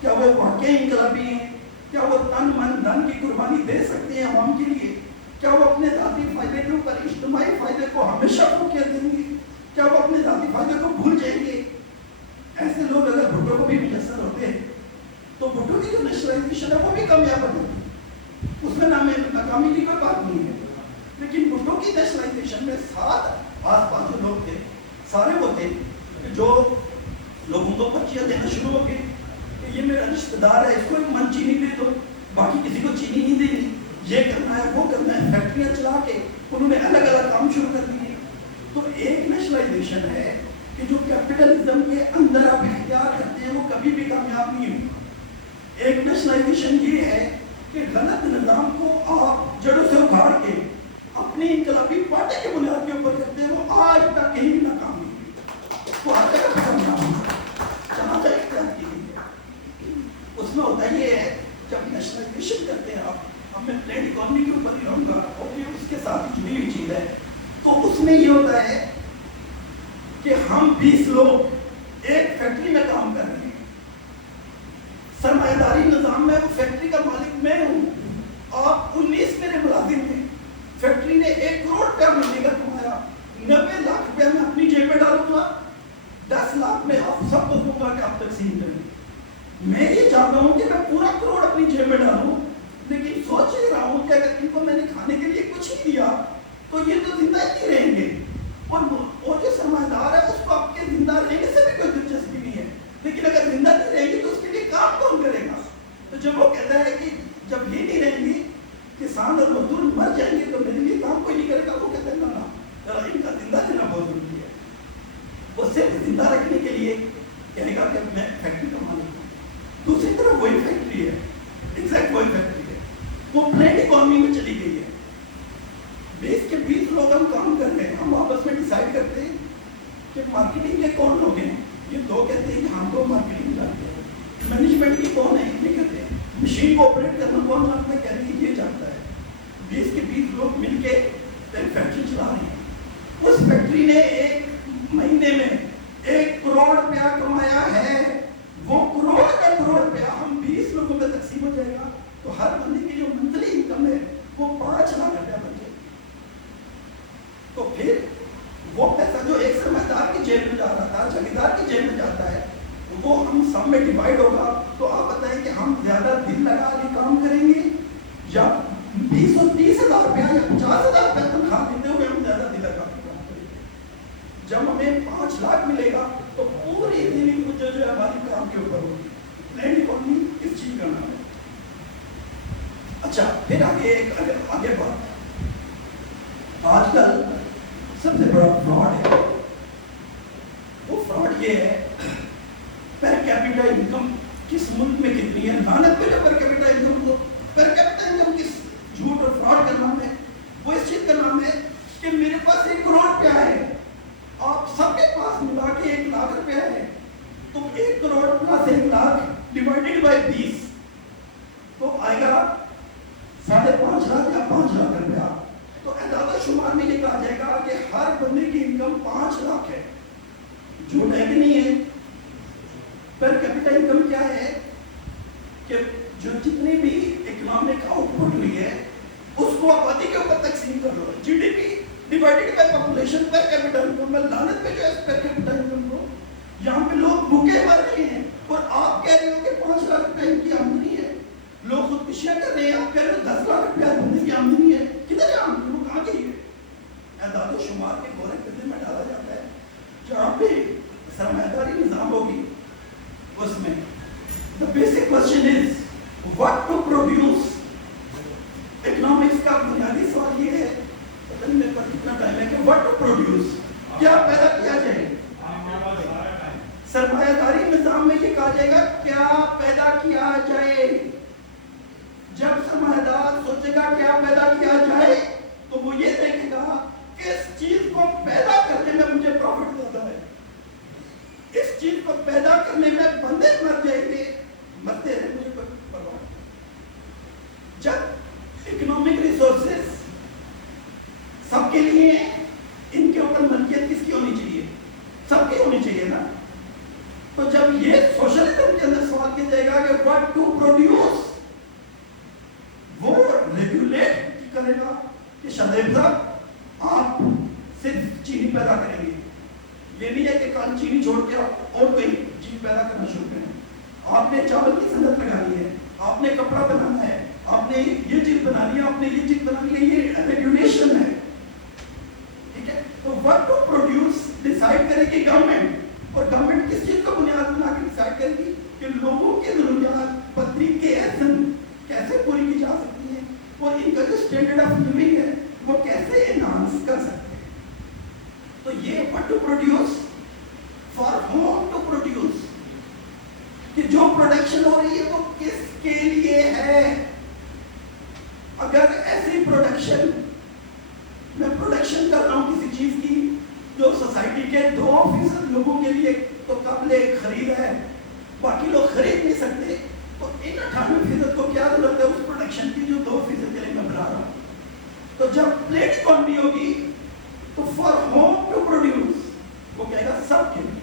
کیا وہ واقعی انقلابی ہیں، کیا وہ تن من دھن کی قربانی دے سکتے ہیں عوام کے لیے، کیا وہ اپنے ذاتی فائدے کے اوپر اجتماعی فائدے کو ہمیشہ فوقیت دیں گے، کیا وہ اپنے ذاتی فائدے کو بھول جائیں گے؟ ایسے لوگ اگر بھٹو کو بھی میسر ہوتے ہیں تو بھٹو کی جو نیشنلائزیشن ہے وہ بھی کامیاب ہوتی، اس میں ناکامی کی کوئی بات نہیں ہے. لیکن بھٹو کی نیشنلائزیشن میں ساتھ آس پاس جو لوگ تھے سارے وہ تھے جو لوگوں کو پرچیاں دینا شروع ہو گئے کہ یہ میرا رشتہ دار ہے، اس کو ایک من چینی دے دو، باقی کسی کو چینی نہیں دینی، یہ کرنا ہے وہ کرنا ہے. فیکٹریاں چلا کے انہوں نے الگ الگ کام شروع کر دیے. تو ایک نیشنلائزیشن ہے کہ جو کیپٹلزم کے اندر آپ اختیار کرتے ہیں وہ کبھی بھی کامیاب نہیں ہوگی. ایک نیشنلائزیشن یہ ہے کہ غلط نظام کو آپ جڑوں سے اکھاڑ کے اپنی انقلابی پارٹی کے بنیاد کے اوپر کرتے ہیں، وہ آج تک کہیں بھی ناکام نہیں ہوئی. وہ آج تک کامیاب نہیں جہاں تک اختیار کی گئی ہے. اس میں ہوتا یہ ہے جب نیشنلائزیشن کرتے ہیں آپ، اب میں پلینڈ اکانومی کے اوپر ہی رہوں گا اور یہ اس کے ساتھ جڑی ہوئی چیز ہے. تو اس میں یہ ہوتا ہے کہ ہم 20 لوگ ایک فیکٹری میں کام کر رہے ہیں، سرمایہ داری نظام میں وہ فیکٹری کا مالک میں ہوں، آپ 19 میرے ملازم ہیں. فیکٹری نے 1 کروڑ روپیہ مہینے کا کمایا، 90 لاکھ روپیہ میں اپنی جیب میں ڈالوں گا، 10 لاکھ میں آپ سب کو دوں گا کہ آپ تقسیم کریں. میں یہ چاہتا ہوں کہ میں پورا کروڑ اپنی جیب میں ڈالوں، لیکن سوچ ہی رہا ہوں کہ اگر ان کو میں نے کھانے کے لیے کچھ نہیں دیا تو یہ تو زندہ ہی رہیں گے. اور جو سرمایہ دار ہے اس کو آپ کے زندہ رہنے سے بھی کوئی دلچسپی نہیں ہے، لیکن اگر زندہ نہیں رہیں گے تو اس کے لیے کام کون کرے گا؟ تو جب وہ کہتا ہے کہ جب یہ نہیں رہیں گی کسان اور مزدور مر جائیں گے تو میرے لیے کام کوئی نہیں کرے گا. وہ کہتے ہیں نا ان کا زندہ رہنا بہت ضروری ہے. وہ صرف زندہ رکھنے کے لیے کہے گا کہ میں فیکٹری کا مالک ہوں. دوسری طرف وہی فیکٹری ہے، ایگزیکٹ وہی فیکٹری ہے، وہ پلینڈ اکانومی میں چلی گئی ہے. 20 کے 20 لوگ ہم کام کر رہے ہیں، ہم آپس میں ڈیسائیڈ کرتے ہیں کہ مارکیٹنگ کے کون لوگ ہیں. یہ دو کہتے ہیں کہ ہم کو مارکیٹنگ جانتے ہیں، مینجمنٹ کی کون ہے یہ کہتے ہیں، مشین کو آپریٹ کرنا کون جانتا ہے، کہتے ہیں یہ جانتا ہے. 20 کے 20 لوگ مل کے ایک فیکٹری چلا رہے ہیں. اس فیکٹری نے ایک مہینے میں 1 کروڑ روپیہ کمایا ہے. وہ کروڑ کا کروڑ روپیہ ہم 20 لوگوں میں تقسیم ہو جائے گا تو ہر بندے کی جو منتھلی انکم ہے وہ 5 لاکھ روپیہ بن جائے گا. تو پھر وہ پیسہ جو ایک سرمایہ دار کی جیب میں جا رہا تھا جاگیردار کی جیب میں جاتا ہے وہ ہم سب میں ڈیوائڈ ہوگا. تو آپ بتائیں کہ ہم زیادہ دل لگا کے کام کریں گے یا 20 اور 30 ہزار روپیہ یا 50 ہزار روپیہ تنخواہ دیتے ہوئے ہم زیادہ دل لگا کے کام کریں گے. جب ہمیں 5 لاکھ ملے گا تو پوری دن جو ہے ہماری کام کے اوپر ہوگی. پلینڈ اکانومی اس چیز کا نام ہے. اچھا پھر آگے بات، آج کل سب سے بڑا فراڈ ہے. وہ فراڈ یہ ہے پر کیپٹا انکم کس ملک میں کتنی ہے. لعنت پہ جو پر کیپٹا انکم کو پر کیپٹا انکم کس جھوٹ اور فراڈ کا نام ہے. وہ اس چیز کا نام ہے کہ میرے پاس 1 کروڑ روپیہ ہے، آپ سب کے پاس ملا کے 1 لاکھ روپیہ ہے، تو 1 crore plus 1 lakh divided by 20 تو آئے گا 5.5 لاکھ یا 5 لاکھ روپیہ. تو اعداد و شمار میں یہ کہا جائے گا کہ ہر بندے کی انکم 5 لاکھ ہے. جھوٹ ہے کہ نہیں ہے؟ پر کیپٹا انکم کیا ہے کہ جو جتنی بھی اکنامک آؤٹ پٹ ہوئی ہے اس کو آبادی کے اوپر تقسیم کر لو. G D P divided by population per capita income. میں لعنت پہ جو ہے پر کیپٹا انکم کو، یہاں پہ لوگ بھوکے مر رہے ہیں اور آپ کہہ رہے ہو کہ 5 لاکھ روپے ان کی آمدنی ہے. لوگ خودکشیاں کر رہے ہیں، آپ کہہ رہے ہو 10 لاکھ روپیہ بندے کی آمدنی ہے. کدھر ہے آمدنی؟ وہ کہاں گئی ہے؟ اعداد و شمار کے گورے قدر میں ڈالا جاتا ہے. جہاں پہ سرمایہ داری نظام ہو ریسورسز سب کے لیے ہیں, ان کے اوپر ملکیت کس کی ہونی چاہیے؟ سب کی ہونی چاہیے نا. تو جب یہ سوشلزم کے اندر سوال کیا جائے گا کہ واٹ ٹو پروڈیوس, وہ ریگولیٹ کرے گا کہ شادیب صاحب آپ صرف چینی پیدا کریں گے. یہ نہیں ہے کہ کل چینی چھوڑ کے آپ اور کوئی چیز پیدا کرنا شروع کریں. آپ نے چاول کی صنعت لگانی ہے, آپ نے کپڑا بنانا ہے, آپ نے یہ چیز بنانی ہے, آپ نے یہ چیز بنانی ہے, یہ ریگولیشن ہے. ٹھیک ہے, تو what to produce ڈیسائیڈ کرے گی گورنمنٹ, اور گورنمنٹ کس چیز کو بنیاد بنا کے ڈیسائیڈ کرے گی کہ لوگوں کی ضروریات بدری کے احسن کیسے پوری کی جا سکتی ہیں, اور ان کا جو اسٹینڈرڈ آف لیونگ ہے وہ کیسے انہانس کر سکتے ہیں. تو یہ what to produce for whom to produce, کہ جو پروڈکشن ہو رہی ہے وہ کس کے لیے ہے. اگر ایسی پروڈکشن, میں پروڈکشن کر رہا ہوں کسی چیز کی جو سوسائٹی کے 2% لوگوں کے لیے تو قابل خرید ہے, باقی لوگ خرید نہیں سکتے, تو ان 98% کو کیا ضرورت ہے اس پروڈکشن کی جو 2% کے لیے میں بنا رہا ہوں. تو جب پلیٹ اکانومی ہوگی تو فار ہوم ٹو پروڈیوس, وہ کہے گا سب کے لیے.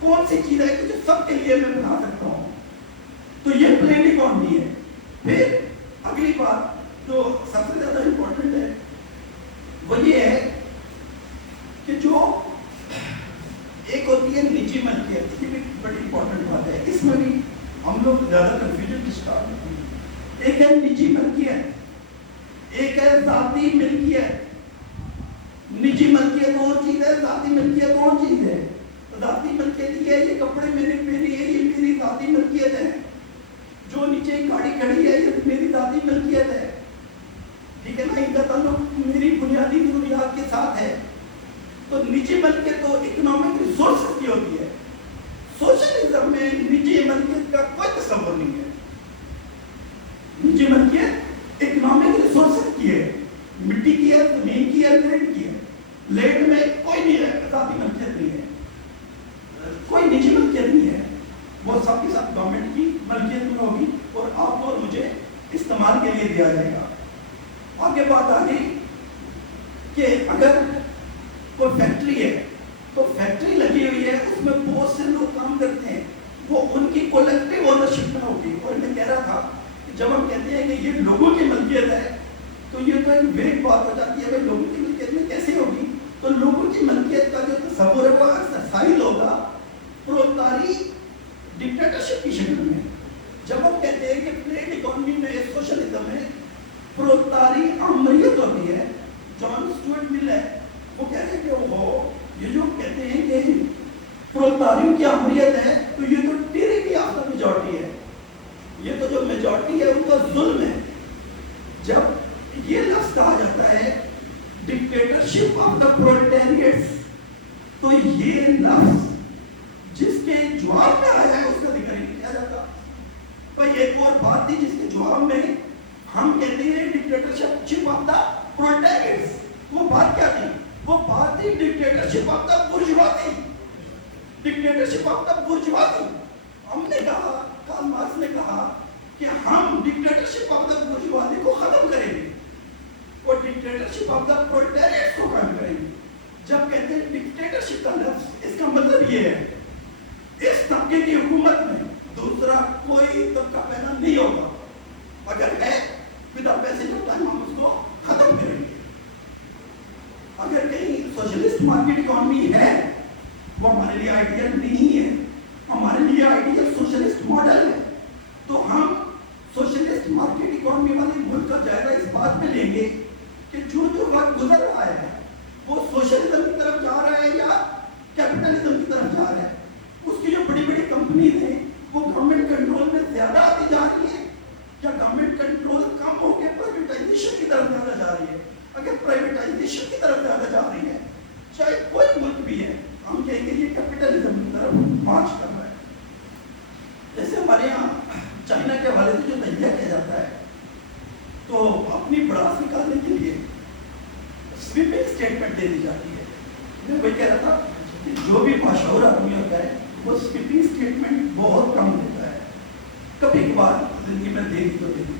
کون سی چیز ہے کہ جو سب کے لیے میں بنا سکتا ہوں, تو یہ پلیٹ اکانومی ہے. پھر اگلی بات جو سب سے زیادہ امپورٹنٹ ہے وہ یہ ہے کہ جو ایک ہوتی ہے نجی ملکیت, یہ بھی بڑی امپورٹنٹ بات ہے, اس میں بھی ہم لوگ زیادہ کنفیوژن اسٹارٹ ہوتے ہیں. ایک ہے نجی ملکیت, ایک ہے ذاتی ملکیت. نجی ملکیت اور چیز ہے, ذاتی ملکیت اور چیز ہے. ذاتی ملکیت یہ ہے یہ کپڑے میں نے پہنے ہیں, یہ میری ذاتی ملکیت ہے. جو نیچے گاڑی کھڑی ہے یہ میری ذاتی ملکیت ہے. ٹھیک ہے نا, ان کا تعلق میری بنیادی ضروریات کے ساتھ ہے. تو نجی ملکیت تو اکنامک ریسورسز کی ہوتی ہے. سوشلزم میں نجی ملکیت کا کوئی تصور نہیں ہے. نجی ملکیت اکنامک ریسورسز کی ہے, مٹی کی ہے, زمین کی ہے, لینڈ کی ہے. لینڈ میں کوئی نہیں ہے, ذاتی ملکیت نہیں ہے, کوئی نجی ملکیت نہیں ہے. وہ سب کے ساتھ گورنمنٹ کی ملکیت میں ہوگی اور آپ کو اور مجھے استعمال کے لیے دیا جائے گا. آگے بات آ گئی کہ اگر کوئی فیکٹری ہے تو فیکٹری لگی ہوئی ہے, اس میں بہت سے لوگ کام کرتے ہیں, وہ ان کی کولیکٹیو اونرشپ میں ہوگی. اور میں کہہ رہا تھا کہ جب ہم کہتے ہیں کہ یہ لوگوں کی ملکیت ہے تو یہ تو ایک ویگ بات ہو جاتی ہے, لوگوں کی ملکیت میں کیسے ہوگی. تو لوگوں کی ملکیت کا جو تصور ہے وہ اکثر سائل ہوگا پروتاری ڈکٹیٹرشپ کی شکل میں. جب ہم کہتے ہیں کہ پلیٹ اکانومی میں سوشلزم میں پروتاری عمریت ہوتی ہے, جان اسٹوارٹ مل ہے وہ کہتے ہیں کہ وہ یہ جو کہتے ہیں کہ پروتاریوں کی عمریت ہے تو یہ تو ٹیرنی آف دی میجورٹی ہے, یہ تو جو میجورٹی ہے ان کا ظلم ہے. جب یہ لفظ کہا جاتا ہے ڈکٹیٹرشپ آف دا پرولٹیریٹس, تو یہ لفظ جس کے جواب میں آیا ہے اس کا ذکر نہیں کیا جاتا. بھائی ایک اور بات تھی جس کے جواب میں ہم کہتے ہیں ڈکٹیٹرشپ آف دا پرولٹیریٹس, وہ بات کیا تھی؟ وہ بات تھی dictatorship of the bourgeoisie, dictatorship of the bourgeoisie. ہم نے کہا, کارل مارکس نے کہا کہ ہم ڈکٹیٹرشپ آف دا برجوازی کو ختم کریں گے اور ڈکٹیٹرشپ آف دا پرولٹیریٹس کو قائم کریں گے. جب کہتے ہیں ڈکٹیٹرشپ کا لفظ, اس کا مطلب یہ ہے اس طبقے کی حکومت میں دوسرا کوئی طبقہ پیدا نہیں ہوگا, اگر ہے ود پیسج آف ٹائم ہم اس کو ختم کریں گے. اگر کہیں سوشلسٹ مارکیٹ اکانومی ہے وہ ہمارے لیے آئیڈیل نہیں ہے, ہمارے لیے آئیڈیل سوشلسٹ ماڈل ہے. تو ہم سوشلسٹ مارکیٹ اکانومی والے ملک کا جائزہ اس بات میں لیں گے کہ جو جو وقت گزر رہا ہے وہ سوشلزم کی طرف جا رہا ہے یا کیپٹلزم کی طرف جا رہا ہے. اس کی جو بڑی بڑی کمپنیز ہیں وہ گورنمنٹ کنٹرول میں زیادہ آتی جا رہی ہے یا گورنمنٹ کنٹرول کم ہو کے پرائیویٹائزیشن کی طرف زیادہ جا رہی ہے. اگر پرائیویٹائزیشن کی طرف زیادہ جا رہی ہے, چاہے کوئی ملک بھی ہے, ہم کہیں گے یہ کیپٹلزم کی طرف مارچ کر رہا ہے. جیسے ہمارے یہاں چائنا کے حوالے سے جو تجزیہ کیا جاتا ہے تو اپنی بڑاس نکالنے کے لیے سویپنگ اسٹیٹمنٹ دے دی جاتی ہے. میں وہی کہہ رہا تھا کہ جو بھی باشعور آدمی ہوتا ہے وہ سویپنگ اسٹیٹمنٹ بہت کم دیتا ہے, کبھی کبھار زندگی میں دے دی تو دے دی.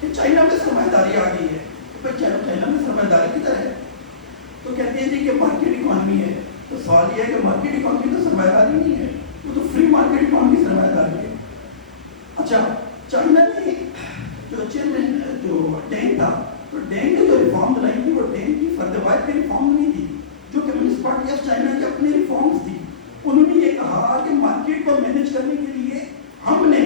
کہ چائنا میں سرمایہ داری آ گئی ہے, چائنا میں سرمایہ داری کی طرح ہے. تو کہتے ہیں جی کہ مارکیٹ اکانومی ہے. تو سوال یہ ہے کہ مارکیٹ اکانومی تو سرمایہ داری نہیں ہے, وہ تو فری مارکیٹ اکانومی سرمایہ داری ہے. اچھا, چائنا میں جو چیئرمین جو ڈینگ تھا, تو ڈینگ نے جو ریفارم لائی تھی وہ ڈینگ کی فرد واحد کی ریفارم نہیں تھی, جو کمیونسٹ پارٹی آف چائنا کی اپنی ریفارمز تھی. انہوں نے یہ کہا کہ مارکیٹ کو مینیج کرنے کے لیے ہم نے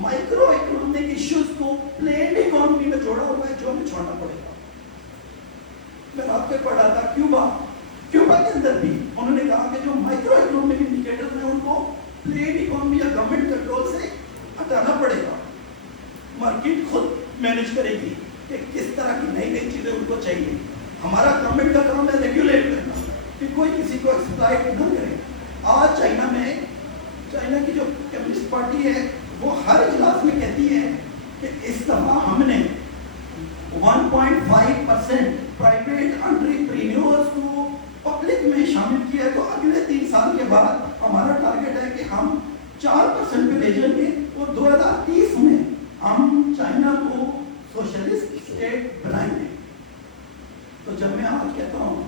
مائکرو اکنامک ایشوز کو پلینڈ اکانومی میں جوڑا ہوا ہے, جو ہمیں چھوڑنا پڑے گا. میں آپ کے پڑھا تھا کیوبا کے اندر بھی انہوں نے کہا کہ جو مائکرو اکنامک انڈیکیٹر ہیں ان کو پلینڈ اکانومی یا گورنمنٹ کنٹرول سے ہٹانا پڑے گا. مارکیٹ خود مینیج کرے گی کہ کس طرح کی نئی نئی چیزیں ان کو چاہیے. ہمارا گورنمنٹ کا کام ہے ریگولیٹ کرنا کہ کوئی کسی کو ایکسپلائٹ نہ کرے. آج چائنا کی جو کمیونسٹ پارٹی ہے وہ ہر اجلاس میں کہتی ہے کہ اس دفعہ ہم نے 1.5% پرائیویٹ انٹرپرینیورز کو پبلک میں شامل کیا ہے, تو اگلے 3 سال کے بعد ہمارا ٹارگیٹ ہے کہ ہم 4% پہ لے جائیں گے اور 2030 میں ہم چائنا کو سوشلسٹ اسٹیٹ بنائیں گے. تو جب میں آج کہتا ہوں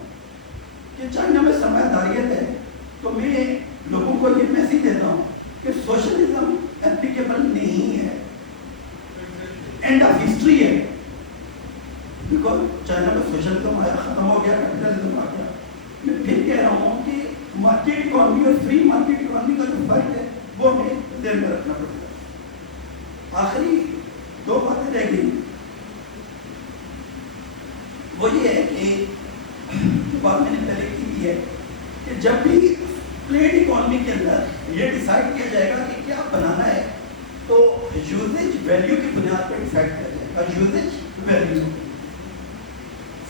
کہ چائنا میں سرمایہ داریت ہے, تو میں لوگوں کو یہ میسیج دیتا ہوں کہ سوشلزم اپلیکیبل نہیں ہے, اینڈ آف ہسٹری ہے. بیکاز چائنا میں سوشلزم آیا, ختم ہو گیا, کیپٹلزم آ گیا. میں پھر کہہ رہا ہوں کہ مارکیٹ اکانومی اور فری مارکیٹ اکانومی کا جو فرق ہے وہ ہمیں ذہن میں رکھنا پڑے گا. آخری 2 باتیں رہ گئی, وہ یہ ہے کہ جو بات میں نے پہلے کی ہے کہ جب بھی پلیٹ اکانومی کے اندر یہ ڈیسائیڈ کیا جائے گا کہ کیا بنانا ہے, تو یوزیج ویلیو کی بنیاد پر ڈیسائیڈ کیا جائے گا. یوزیج ویلیو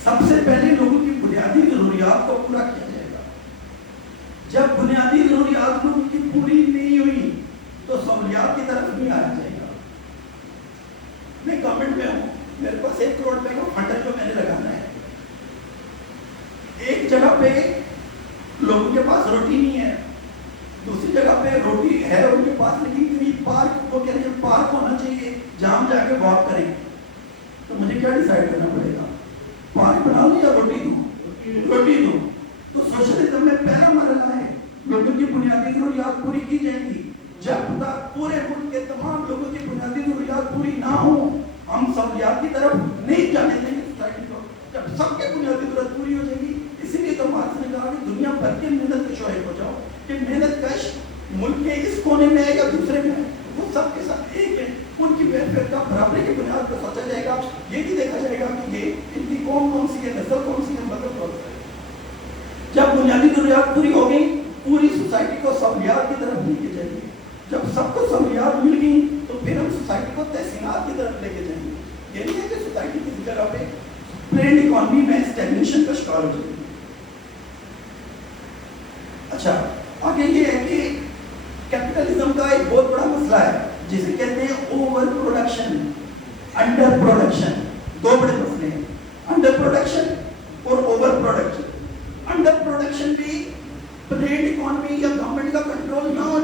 سب سے پہلے لوگوں کی بنیادی ضروریات کو پورا کیا جائے گا. جب بنیادی ضروریات لوگوں کی پوری نہیں ہوئی تو سہولیات کی طرف نہیں آیا جائے گا. میں گورنمنٹ میں ہوں, میرے پاس 1 کروڑ روپے کا فنڈ ہے جو میں نے لگانا ہے. ایک جگہ پہ لوگوں کے پاس روٹی نہیں ہے, دوسری جگہ پہ روٹی ہے ان کے پاس, لیکن کہیں پارک کو کہہ رہے ہیں پارک ہونا چاہیے جہاں ہم جا کے واک کریں. تو مجھے کیا ڈیسائیڈ کرنا پڑے گا, پارک بنا دوں یا روٹی دوں؟ روٹی دوں. تو سوشلزم میں پہلا مرحلہ ہے لوگوں کی بنیادی ضروریات پوری کی جائیں گی. جب تک پورے ملک کے تمام لوگوں کی بنیادی ضروریات پوری نہ ہوں ہم سہولیات کی طرف نہیں جانے دیں گے سوسائٹی کو. جب سب کی بنیادی ضرورت پوری ہو جائے گی, اسی لیے تو مارکس نے کہا کہ دنیا بھر کے محنت کش ہو جاؤ, کہ محنت کش ملک کے اس کونے میں ہے یا دوسرے میں ہے, وہ سب کے ساتھ ایک ہے. ان کی ویلفیئر کا برابری کی بنیاد پر سوچا جائے گا. یہ بھی دیکھا جائے گا کہ یہ ان کی قوم کون سی ہے, نسل کون سی ہے, مذہب کون سا ہے. جب بنیادی ضروریات پوری ہو گئی, پوری سوسائٹی کو سہولیات کی طرف لے کے جائیں گے. جب سب کو سہولیات مل گئی تو پھر ہم سوسائٹی کو تحسینات کی طرف لے کے جائیں گے. یہ نہیں ہے کہ سوسائٹی کسی جگہ پہ پلینڈ اکانومی میں اسٹیگنیشن کا شکار ہو جائے گی. اچھا, آگے یہ ہے کہ کیپٹلزم کا ایک بہت بڑا مسئلہ ہے جسے کہتے ہیں اوور پروڈکشن, انڈر پروڈکشن. 2 بڑے مسئلے ہیں, انڈر پروڈکشن اور اوور پروڈکشن. انڈر پروڈکشن بھی پلیٹ اکانومی یا گورنمنٹ کا کنٹرول نہ